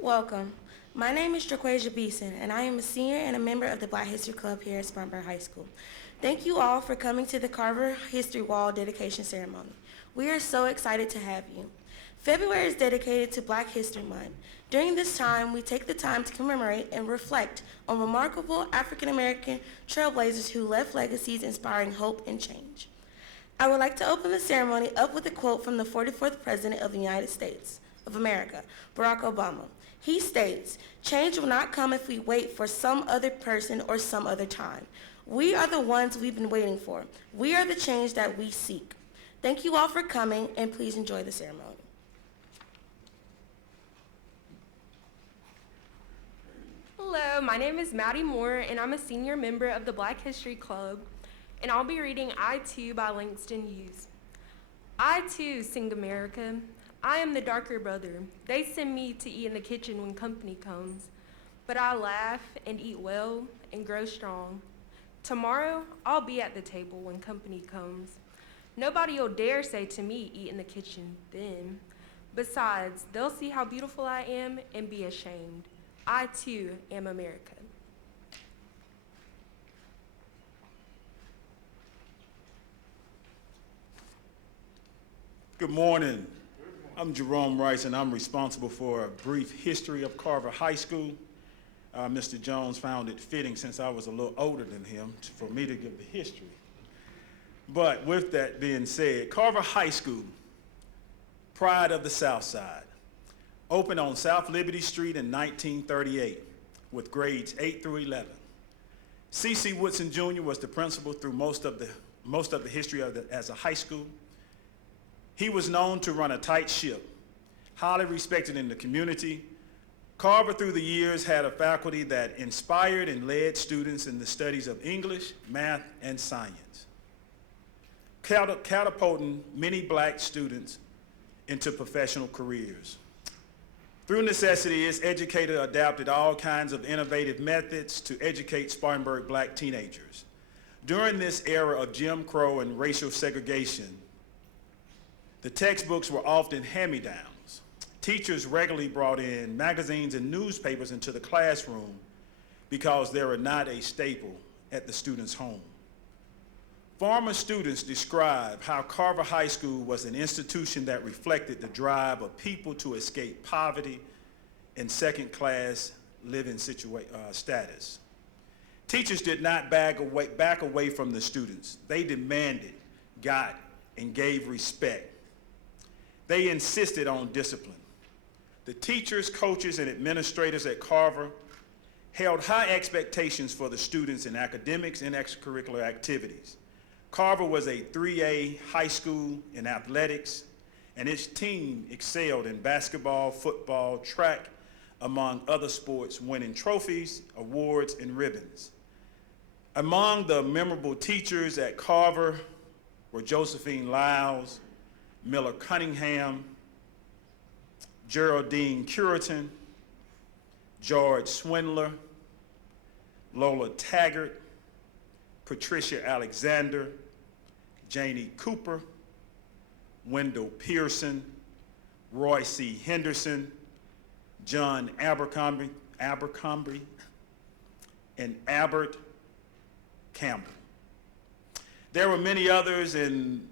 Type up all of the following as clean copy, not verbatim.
Welcome. My name is Jaquasia Beeson, and I am a senior and a member of the Black History Club here at Spartanburg High School. Thank you all for coming to the Carver History Wall dedication ceremony. We are so excited to have you. February is dedicated to Black History Month. During this time, we take the time to commemorate and reflect on remarkable African American trailblazers who left legacies inspiring hope and change. I would like to open the ceremony up with a quote from the 44th President of the United States of America, Barack Obama. He states, "Change will not come if we wait for some other person or some other time. We are the ones we've been waiting for. We are the change that we seek." Thank you all for coming, and please enjoy the ceremony. Hello, my name is Maddie Moore, and I'm a senior member of the Black History Club, and I'll be reading I Too by Langston Hughes. I too sing America. I am the darker brother. They send me to eat in the kitchen when company comes, but I laugh and eat well and grow strong. Tomorrow, I'll be at the table when company comes. Nobody'll dare say to me, "Eat in the kitchen," then. Besides, they'll see how beautiful I am and be ashamed. I too am America. Good morning. I'm Jerome Rice, and I'm responsible for a brief history of Carver High School. Mr. Jones found it fitting, since I was a little older than him, for me to give the history. But with that being said, Carver High School, pride of the South Side, opened on South Liberty Street in 1938 with grades 8 through 11. C.C. Woodson Jr. was the principal through most of the history as a high school. He was known to run a tight ship, highly respected in the community. Carver, through the years, had a faculty that inspired and led students in the studies of English, math, and science, catapulting many black students into professional careers. Through necessity, its educator adapted all kinds of innovative methods to educate Spartanburg black teenagers. During this era of Jim Crow and racial segregation, the textbooks were often hand-me-downs. Teachers regularly brought in magazines and newspapers into the classroom because they were not a staple at the student's home. Former students describe how Carver High School was an institution that reflected the drive of people to escape poverty and second-class living status. Teachers did not back away from the students. They demanded, got, and gave respect. They insisted on discipline. The teachers, coaches, and administrators at Carver held high expectations for the students in academics and extracurricular activities. Carver was a 3A high school in athletics, and its team excelled in basketball, football, track, among other sports, winning trophies, awards, and ribbons. Among the memorable teachers at Carver were Josephine Lyles, Miller Cunningham, Geraldine Curitan, George Swindler, Lola Taggart, Patricia Alexander, Janie Cooper, Wendell Pearson, Roy C. Henderson, John Abercrombie, and Albert Campbell. There were many others, and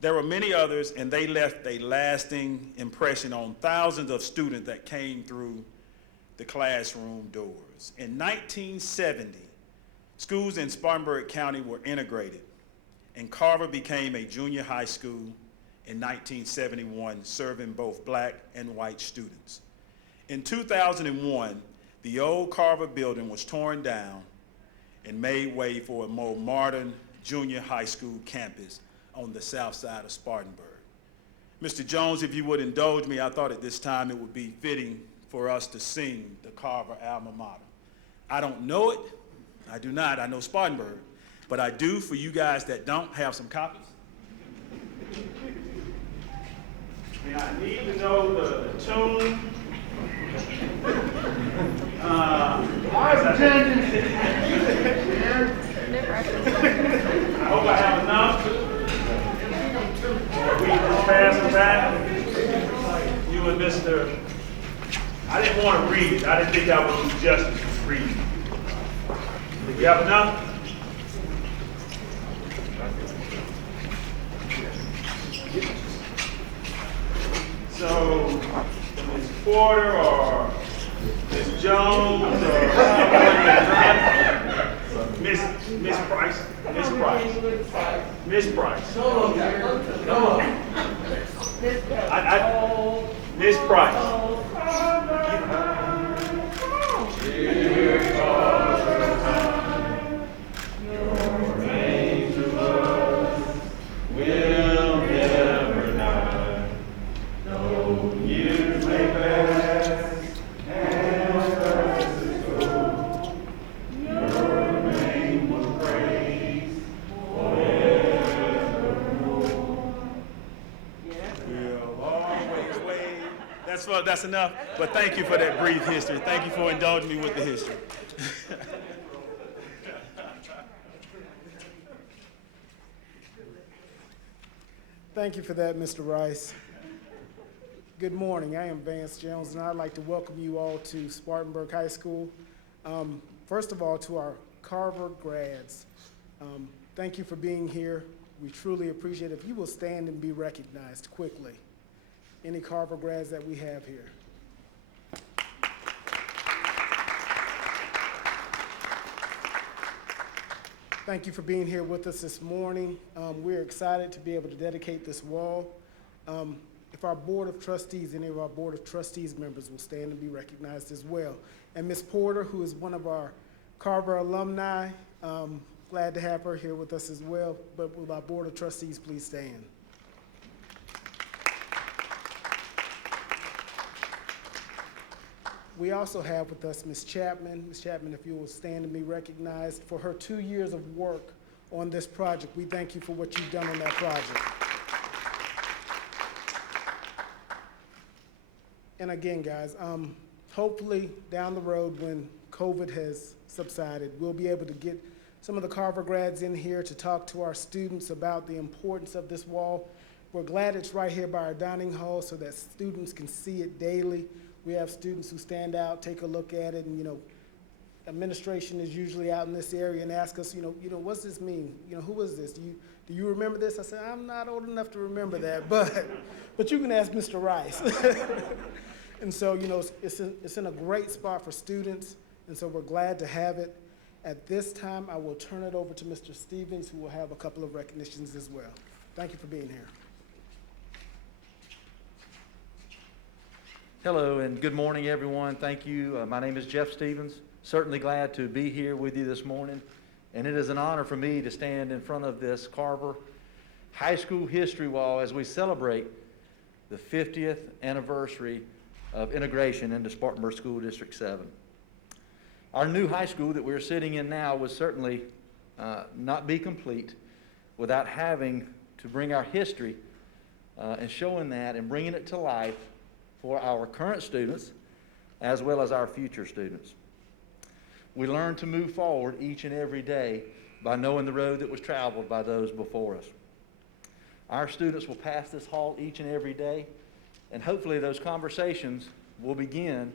they left a lasting impression on thousands of students that came through the classroom doors. In 1970, schools in Spartanburg County were integrated, and Carver became a junior high school in 1971, serving both black and white students. In 2001, the old Carver building was torn down and made way for a more modern junior high school campus on the south side of Spartanburg. Mr. Jones, if you would indulge me, I thought at this time it would be fitting for us to sing the Carver alma mater. I don't know it, I do not, I know Spartanburg, but I do, for you guys that don't have some copies. And I need to know the tune. I hope I have enough. We just pass them back. You and Mr. I didn't want to read it. I didn't think I would do justice to reading it. Do we have enough? So, Ms. Porter or Ms. Jones or Miss Price. Miss Price. Miss Price. Come on. Miss Price. That's enough, but thank you for that brief history. Thank you for indulging me with the history. Thank you for that, Mr. Rice. Good morning. I am Vance Jones, and I'd like to welcome you all to Spartanburg High School. First of all, to our Carver grads, thank you for being here. We truly appreciate it. If you will stand and be recognized quickly. Any Carver grads that we have here. Thank you for being here with us this morning. We're excited to be able to dedicate this wall. If our Board of Trustees, any of our Board of Trustees members will stand and be recognized as well. And Ms. Porter, who is one of our Carver alumni, glad to have her here with us as well. But will our Board of Trustees please stand? We also have with us Ms. Chapman. Ms. Chapman, if you will stand and be recognized for her 2 years of work on this project. We thank you for what you've done on that project. And again, guys, hopefully down the road when COVID has subsided, we'll be able to get some of the Carver grads in here to talk to our students about the importance of this wall. We're glad it's right here by our dining hall so that students can see it daily. We have students who stand out, take a look at it, and administration is usually out in this area and ask us, what's this mean? Who is this? Do you remember this? I said, I'm not old enough to remember that, but you can ask Mr. Rice. And so, it's in a great spot for students, and so we're glad to have it. At this time, I will turn it over to Mr. Stevens, who will have a couple of recognitions as well. Thank you for being here. Hello and good morning, everyone. Thank you. My name is Jeff Stevens. Certainly glad to be here with you this morning. And it is an honor for me to stand in front of this Carver High School history wall as we celebrate the 50th anniversary of integration into Spartanburg School District 7. Our new high school that we're sitting in now would certainly not be complete without having to bring our history and showing that and bringing it to life for our current students as well as our future students. We learn to move forward each and every day by knowing the road that was traveled by those before us. Our students will pass this hall each and every day, and hopefully those conversations will begin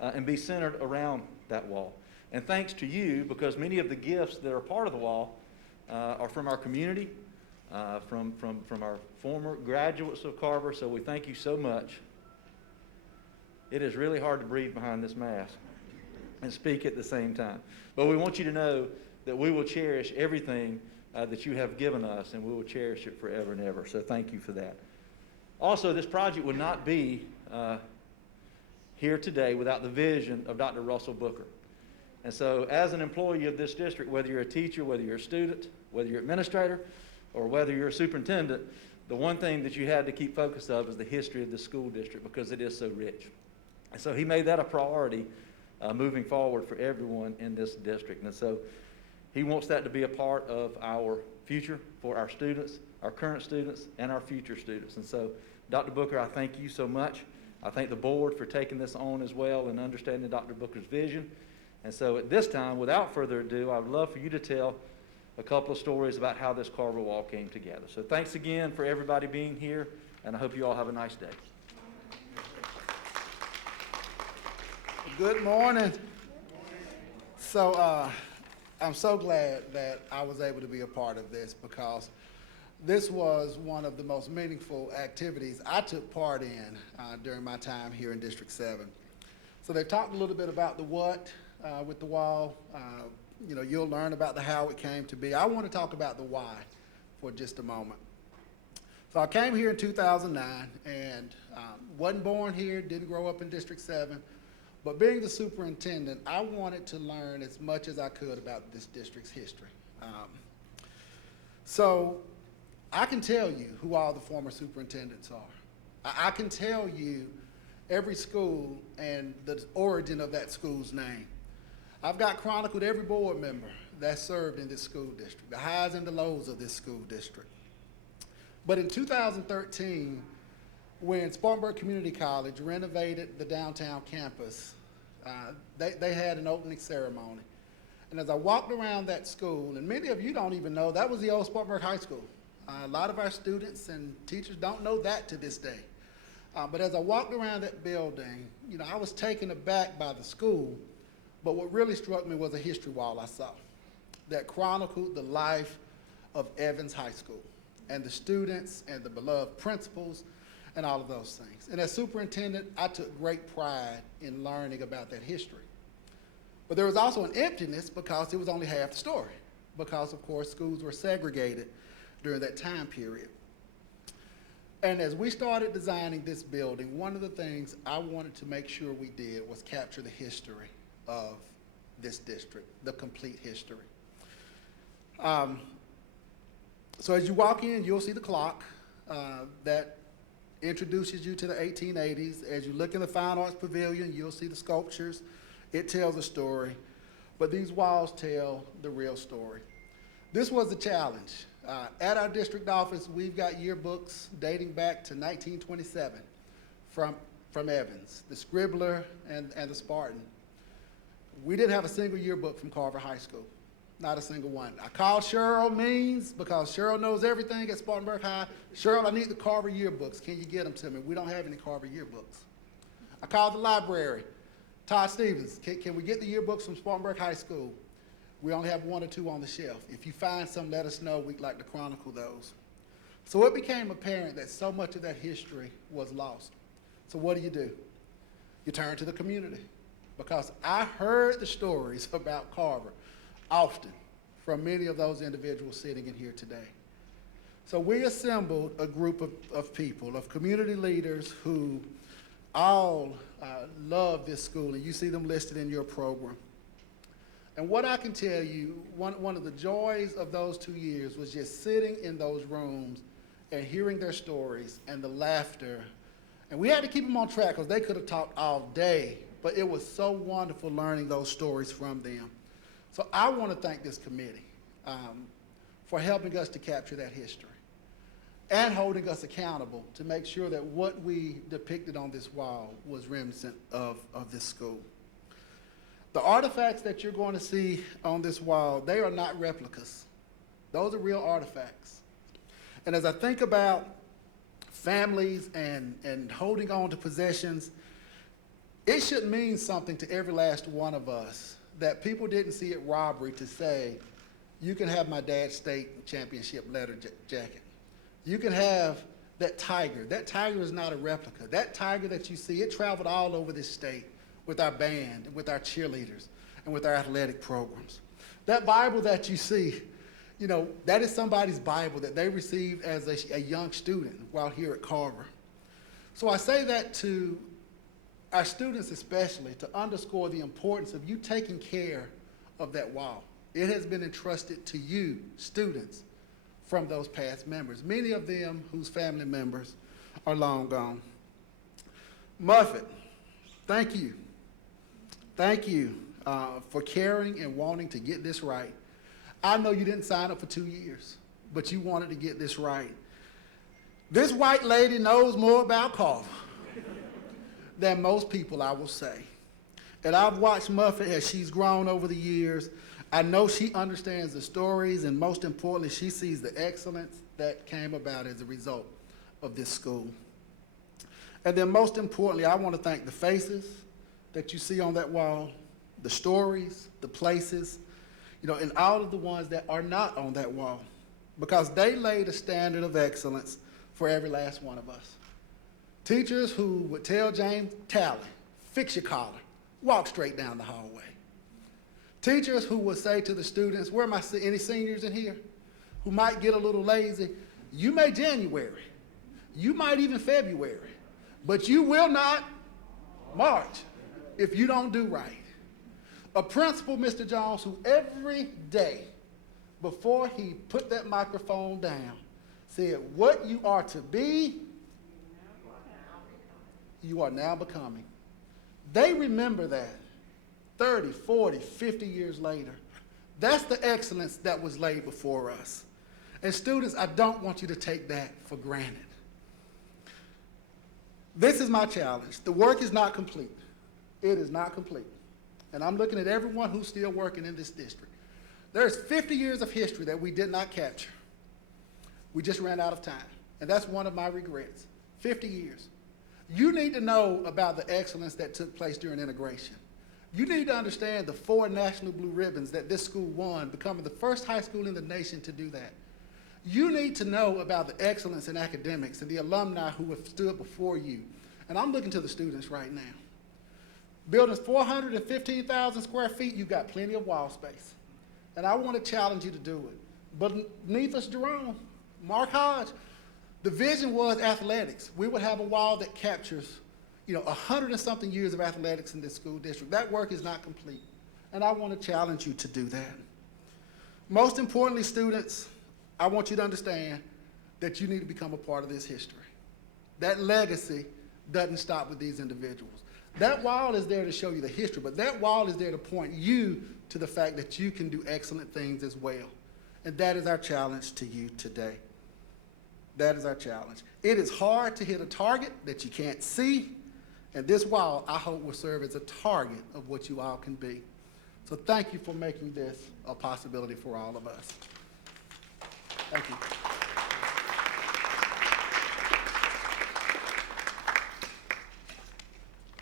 and be centered around that wall. And thanks to you, because many of the gifts that are part of the wall are from our community, from our former graduates of Carver, so we thank you so much. It is really hard to breathe behind this mask and speak at the same time. But we want you to know that we will cherish everything that you have given us, and we will cherish it forever and ever. So thank you for that. Also, this project would not be here today without the vision of Dr. Russell Booker. And so as an employee of this district, whether you're a teacher, whether you're a student, whether you're an administrator, or whether you're a superintendent, the one thing that you had to keep focus of is the history of the school district because it is so rich. And so he made that a priority moving forward for everyone in this district. And so he wants that to be a part of our future for our students, our current students, and our future students. And so, Dr. Booker, I thank you so much. I thank the board for taking this on as well and understanding Dr. Booker's vision. And so at this time, without further ado, I would love for you to tell a couple of stories about how this Carver Wall came together. So thanks again for everybody being here, and I hope you all have a nice day. Good morning. So I'm so glad that I was able to be a part of this because this was one of the most meaningful activities I took part in during my time here in District 7. So they've talked a little bit about the what with the wall. You'll learn about the how it came to be. I want to talk about the why for just a moment. So I came here in 2009 and wasn't born here, didn't grow up in District 7, but being the superintendent, I wanted to learn as much as I could about this district's history. So I can tell you who all the former superintendents are. I can tell you every school and the origin of that school's name. I've got chronicled every board member that served in this school district, the highs and the lows of this school district. But in 2013, when Spartanburg Community College renovated the downtown campus, they had an opening ceremony. And as I walked around that school, and many of you don't even know, that was the old Spartanburg High School. A lot of our students and teachers don't know that to this day. But as I walked around that building, I was taken aback by the school, but what really struck me was a history wall I saw that chronicled the life of Evans High School and the students and the beloved principals and all of those things. And as superintendent, I took great pride in learning about that history. But there was also an emptiness because it was only half the story, because of course schools were segregated during that time period. And as we started designing this building, one of the things I wanted to make sure we did was capture the history of this district, the complete history. So as you walk in, you'll see the clock that introduces you to the 1880s. As you look in the Fine Arts Pavilion, you'll see the sculptures. It tells a story, but these walls tell the real story. This was the challenge. At our district office, we've got yearbooks dating back to 1927 from Evans, the Scribbler and the Spartan. We didn't have a single yearbook from Carver High School. Not a single one. I called Cheryl Means because Cheryl knows everything at Spartanburg High. Cheryl, I need the Carver yearbooks. Can you get them to me? We don't have any Carver yearbooks. I called the library. Todd Stevens, can we get the yearbooks from Spartanburg High School? We only have one or two on the shelf. If you find some, let us know. We'd like to chronicle those. So it became apparent that so much of that history was lost. So what do? You turn to the community, because I heard the stories about Carver often from many of those individuals sitting in here today. So we assembled a group of people, of community leaders who all love this school, and you see them listed in your program. And what I can tell you, one of the joys of those 2 years was just sitting in those rooms and hearing their stories and the laughter. And we had to keep them on track because they could have talked all day, but it was so wonderful learning those stories from them. So I want to thank this committee for helping us to capture that history and holding us accountable to make sure that what we depicted on this wall was reminiscent of this school. The artifacts that you're going to see on this wall, they are not replicas. Those are real artifacts. And as I think about families and holding on to possessions, it should mean something to every last one of us that people didn't see it robbery to say, you can have my dad's state championship leather jacket. You can have that tiger. That tiger is not a replica. That tiger that you see, it traveled all over this state with our band, and with our cheerleaders, and with our athletic programs. That Bible that you see, that is somebody's Bible that they received as a young student while here at Carver. So I say that to our students especially, to underscore the importance of you taking care of that wall. It has been entrusted to you, students, from those past members, many of them whose family members are long gone. Muffet, thank you. Thank you for caring and wanting to get this right. I know you didn't sign up for 2 years, but you wanted to get this right. This white lady knows more about Carver than most people, I will say. And I've watched Muffet as she's grown over the years. I know she understands the stories, and most importantly, she sees the excellence that came about as a result of this school. And then most importantly, I want to thank the faces that you see on that wall, the stories, the places, and all of the ones that are not on that wall, because they laid a standard of excellence for every last one of us. Teachers who would tell James, tally, fix your collar, walk straight down the hallway. Teachers who would say to the students, where are any seniors in here who might get a little lazy? You may January, you might even February, but you will not March if you don't do right. A principal, Mr. Jones, who every day before he put that microphone down said, what you are to be, you are now becoming. They remember that 30, 40, 50 years later. That's the excellence that was laid before us. And students, I don't want you to take that for granted. This is my challenge. The work is not complete. It is not complete. And I'm looking at everyone who's still working in this district. There's 50 years of history that we did not capture. We just ran out of time. And that's one of my regrets. 50 years. You need to know about the excellence that took place during integration. You need to understand the 4 national blue ribbons that this school won, becoming the first high school in the nation to do that. You need to know about the excellence in academics and the alumni who have stood before you. And I'm looking to the students right now. Building's 415,000 square feet, you've got plenty of wall space. And I want to challenge you to do it. But neither's Jerome, Mark Hodge. The vision was athletics. We would have a wall that captures 100 and something years of athletics in this school district. That work is not complete. And I want to challenge you to do that. Most importantly, students, I want you to understand that you need to become a part of this history. That legacy doesn't stop with these individuals. That wall is there to show you the history, but that wall is there to point you to the fact that you can do excellent things as well. And that is our challenge to you today. That is our challenge. It is hard to hit a target that you can't see, and this wall, I hope, will serve as a target of what you all can be. So thank you for making this a possibility for all of us. Thank you.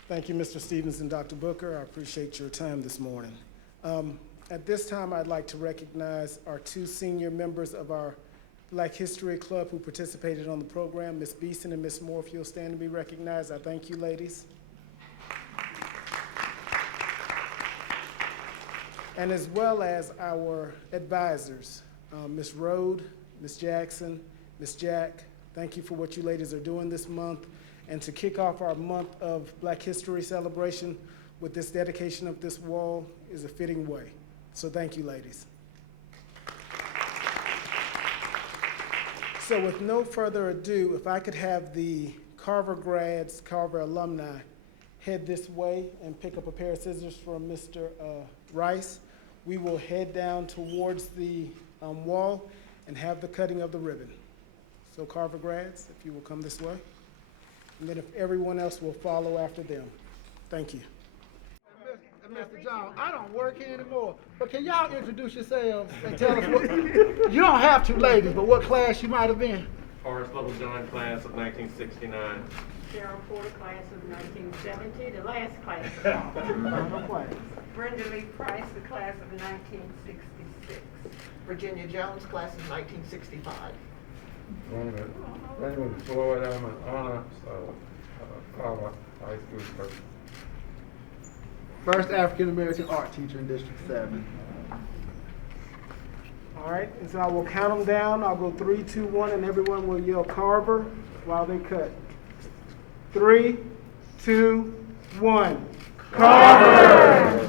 Thank you, Mr. Stevens and Dr. Booker. I appreciate your time this morning. At this time, I'd like to recognize our 2 senior members of our Black History Club who participated on the program, Ms. Beeson and Ms. Moore. If you'll stand to be recognized, I thank you, ladies. And as well as our advisors, Ms. Rode, Ms. Jackson, Ms. Jack, thank you for what you ladies are doing this month. And to kick off our month of Black History celebration with this dedication of this wall is a fitting way. So thank you, ladies. So with no further ado, if I could have the Carver grads, Carver alumni, head this way and pick up a pair of scissors from Mr. Rice. We will head down towards the wall and have the cutting of the ribbon. So Carver grads, if you will come this way. And then if everyone else will follow after them. Thank you. Mr. Jones, I don't work here anymore, but can y'all introduce yourselves and tell us what, you don't have to, ladies, but what class you might have been? Horace Littlejohn, class of 1969. Cheryl Porter, class of 1970, the last class. Brenda Lee Price, the class of 1966. Virginia Jones, class of 1965. Raymond Floyd, I'm an honor Carver High School person. First African-American art teacher in District 7. All right, and so I will count them down. I'll go 3, 2, 1, and everyone will yell Carver while they cut. 3, 2, 1. Carver!